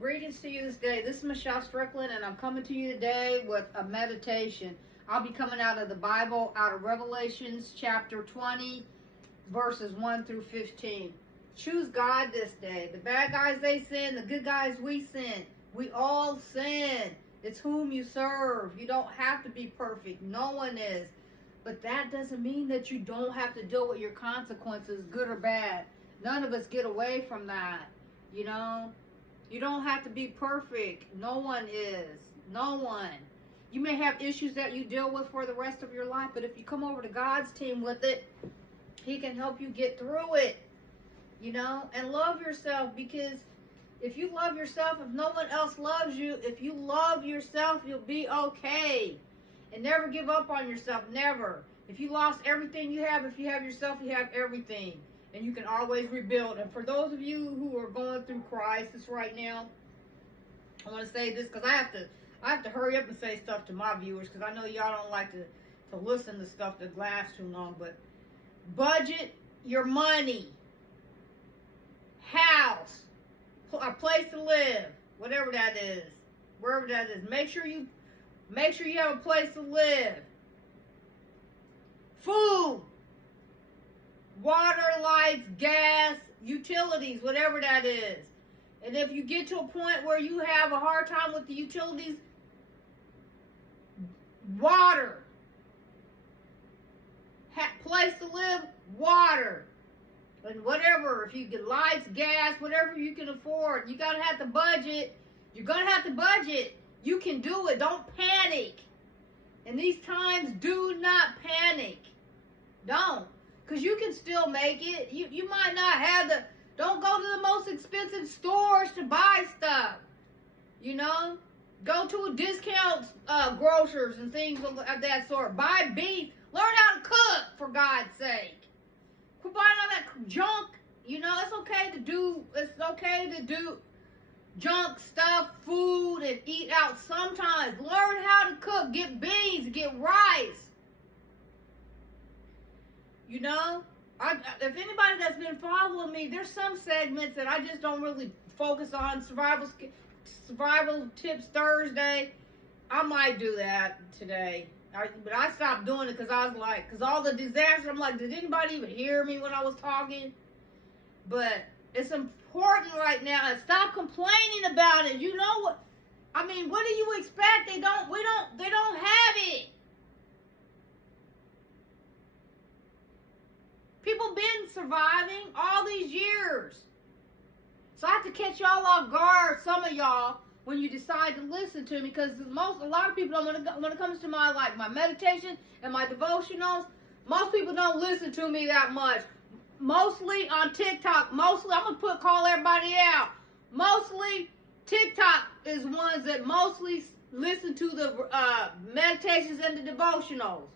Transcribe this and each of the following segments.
Greetings to you this day. This is Michelle Strickland, and I'm coming to you today with a meditation. I'll be coming out of the Bible, out of Revelations chapter 20, verses 1 through 15. Choose God this day. The bad guys, they sin. The good guys, we sin. We all sin. It's whom you serve. You don't have to be perfect. No one is. But that doesn't mean that you don't have to deal with your consequences, good or bad. None of us get away from that, you know. You don't have to be perfect. No one is. No one. You may have issues that you deal with for the rest of your life, but if you come over to God's team with it, He can help you get through it, you know. And love yourself, because if you love yourself, if no one else loves you, if you love yourself, you'll be okay. And never give up on yourself. Never. If you lost everything you have, if you have yourself, you have everything. And you can always rebuild. And for those of you who are going through crisis right now, I want to say this because I have to hurry up and say stuff to my viewers, because I know y'all don't like to listen to stuff that lasts too long. But budget your money, house, a place to live, whatever that is, wherever that is. Make sure you have a place to live. Food, water, lights, gas, utilities, whatever that is. And if you get to a point where you have a hard time with the utilities, water. Place to live, water. And whatever, if you get lights, gas, whatever you can afford, you gotta have to budget. You're gonna have to budget. You can do it. Don't panic. In these times, do not panic. Don't. Because you can still make it. You might not have don't go to the most expensive stores to buy stuff. You know? Go to a discount grocers and things of that sort. Buy beef. Learn how to cook, for God's sake. Quit buying all that junk. You know, it's okay to do junk stuff, food, and eat out sometimes. Learn how to cook. Get beans, get rice. You know, if anybody that's been following me, there's some segments that I just don't really focus on. Survival Tips Thursday. I might do that today. But I stopped doing it because I was like, because all the disasters, I'm like, did anybody even hear me when I was talking? But it's important right now, and stop complaining about it. You know what? I mean, what do you expect? They don't have it. People been surviving all these years. So I have to catch y'all off guard, some of y'all, when you decide to listen to me, because a lot of people don't, when it comes to my meditation and my devotionals, most people don't listen to me that much. Mostly on TikTok. Mostly, I'm going to call everybody out. Mostly, TikTok is ones that mostly listen to the meditations and the devotionals.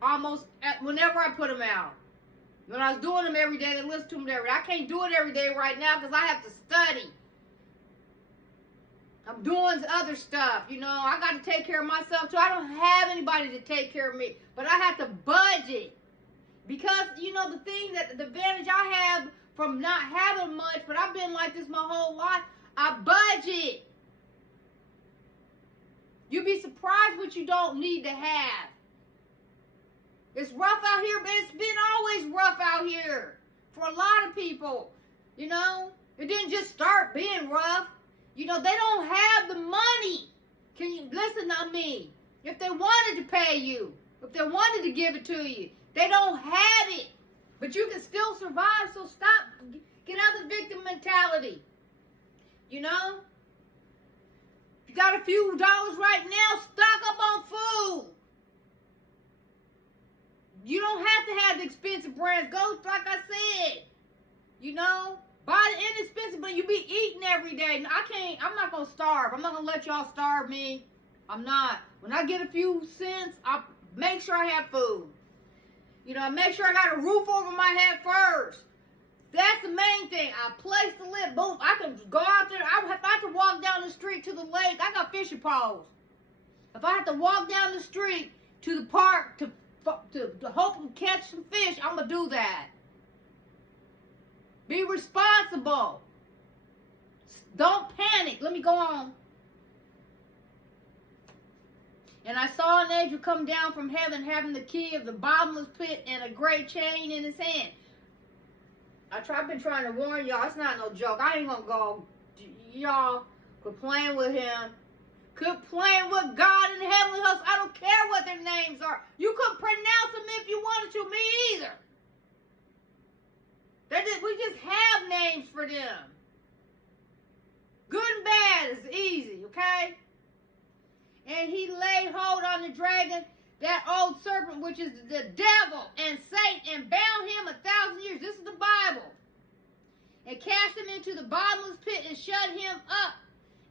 Almost whenever I put them out. When I was doing them every day, they listen to them every day. I can't do it every day right now because I have to study. I'm doing other stuff, you know. I got to take care of myself too. I don't have anybody to take care of me. But I have to budget. Because, you know, the advantage I have from not having much, but I've been like this my whole life, I budget. You'd be surprised what you don't need to have. It's rough out here, but it's been always rough out here for a lot of people, you know. It didn't just start being rough. You know, they don't have the money. Can you listen to me? If they wanted to pay you, if they wanted to give it to you, they don't have it. But you can still survive, so stop. Get out of the victim mentality. You know? If you got a few dollars right now, stock up on food. You don't have to have the expensive brands. Go, like I said. You know? Buy the inexpensive, but you be eating every day. I'm not going to starve. I'm not going to let y'all starve me. I'm not. When I get a few cents, I make sure I have food. You know, make sure I got a roof over my head first. That's the main thing. A place to live. Boom. I can go out there. If I have to walk down the street to the lake, I got fishing poles. If I have to walk down the street to the park to hope to catch some fish, I'm going to do that. Be responsible. Don't panic. Let me go on. And I saw an angel come down from heaven having the key of the bottomless pit and a great chain in his hand. I've been trying to warn y'all. It's not no joke. I ain't going to go. Y'all quit playing with him. Quit playing with God in the heavenly host. I don't care what their names are. You could pronounce them if you wanted to. Me either. We just have names for them. Good and bad is easy, okay? And he laid hold on the dragon, that old serpent, which is the devil and Satan, and bound him 1,000 years. This is the Bible. And cast him into the bottomless pit and shut him up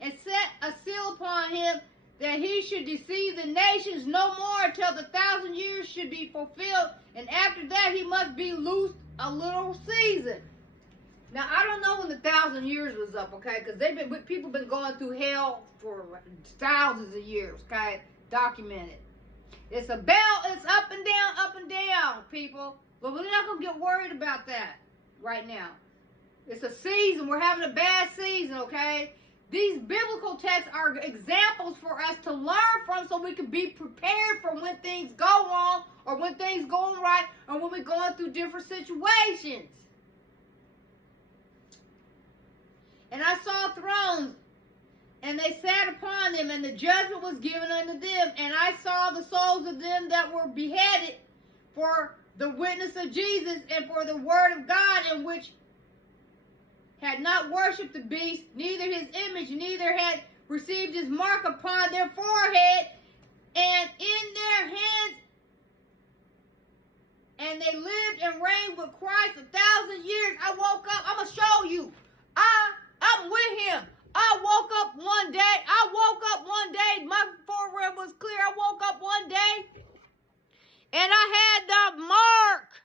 and set a seal upon him that he should deceive the nations no more until the 1,000 years should be fulfilled. And after that he must be loosed a little season. Now, I don't know when the 1,000 years was up, okay? Because people been going through hell for thousands of years, okay? Documented. It's a bell. It's up and down, people. But we're not going to get worried about that right now. It's a season. We're having a bad season, okay? These biblical texts are examples for us to learn from so we can be prepared for when things go wrong or when things go right or when we're going through different situations. And I saw thrones, and they sat upon them, and the judgment was given unto them. And I saw the souls of them that were beheaded for the witness of Jesus and for the word of God, in which had not worshipped the beast, neither his image, neither had received his mark upon their forehead and in their hands. And they lived and reigned with Christ 1,000 years. I woke up. I'm going to show you. I'm with him. I woke up one day. My forehead was clear. I woke up one day. And I had the mark.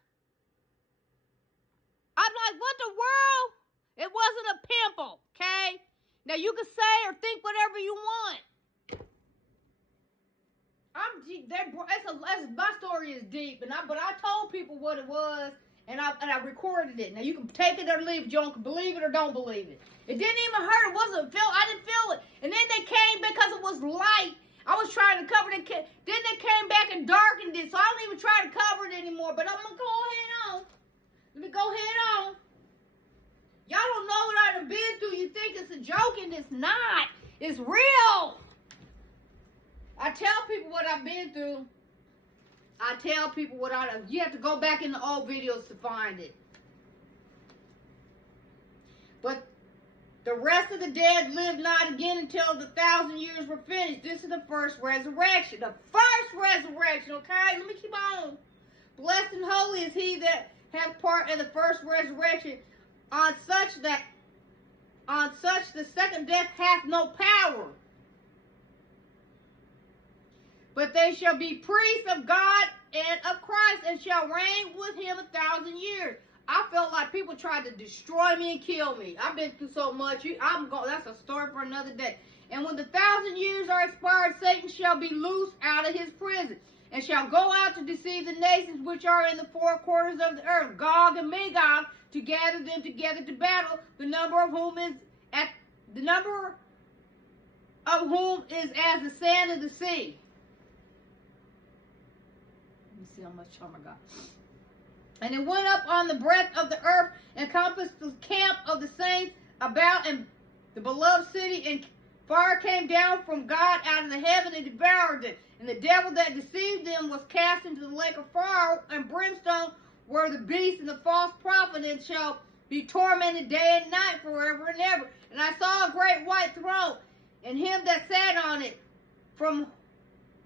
I'm like, what the world? It wasn't a pimple, okay? Now, you can say or think whatever you want. My story is deep, but I told people what it was, and I recorded it. Now, you can take it or leave it. You don't believe it or don't believe it. It didn't even hurt. I didn't feel it. And then they came because it was light. I was trying to cover it. Then they came back and darkened it, so I don't even try to cover it anymore. But I'm going to go ahead on. Let me go ahead on. Y'all don't know what I've been through. You think it's a joke, and it's not. It's real. I tell people what I've been through. You have to go back in the old videos to find it. But the rest of the dead lived not again until the 1,000 years were finished. This is the first resurrection. The first resurrection, okay? Let me keep on. Blessed and holy is he that hath part in the first resurrection. On such the second death hath no power. But they shall be priests of God and of Christ, and shall reign with him 1,000 years. I felt like people tried to destroy me and kill me. I've been through so much. That's a story for another day. And when the 1,000 years are expired, Satan shall be loosed out of his prison, and shall go out to deceive the nations which are in the four quarters of the earth, Gog and Magog, to gather them together to battle, the number of whom is as the sand of the sea. Let me see how much time I got. And it went up on the breadth of the earth, and compassed the camp of the saints about in the beloved city, and fire came down from God out of the heaven and devoured them. And the devil that deceived them was cast into the lake of fire and brimstone, where the beast and the false prophet, and shall be tormented day and night forever and ever. And I saw a great white throne, and him that sat on it, from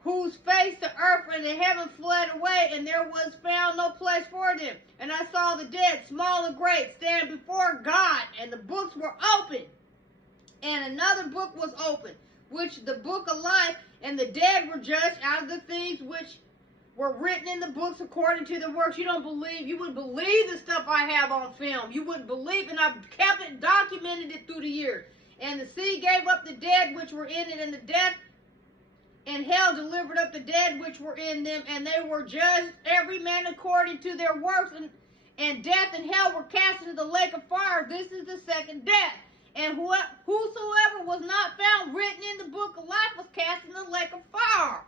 whose face the earth and the heaven fled away, and there was found no place for them. And I saw the dead, small and great, stand before God, and the books were opened. And another book was opened, which the book of life, and the dead were judged out of the things which were written in the books according to the works. You wouldn't believe the stuff I have on film. You wouldn't believe, and I've kept it, documented it through the years. And the sea gave up the dead which were in it, and the death and hell delivered up the dead which were in them, and they were judged every man according to their works, and death and hell were cast into the lake of fire. This is the second death. and whosoever was not found written in the book of life was cast in the lake of fire.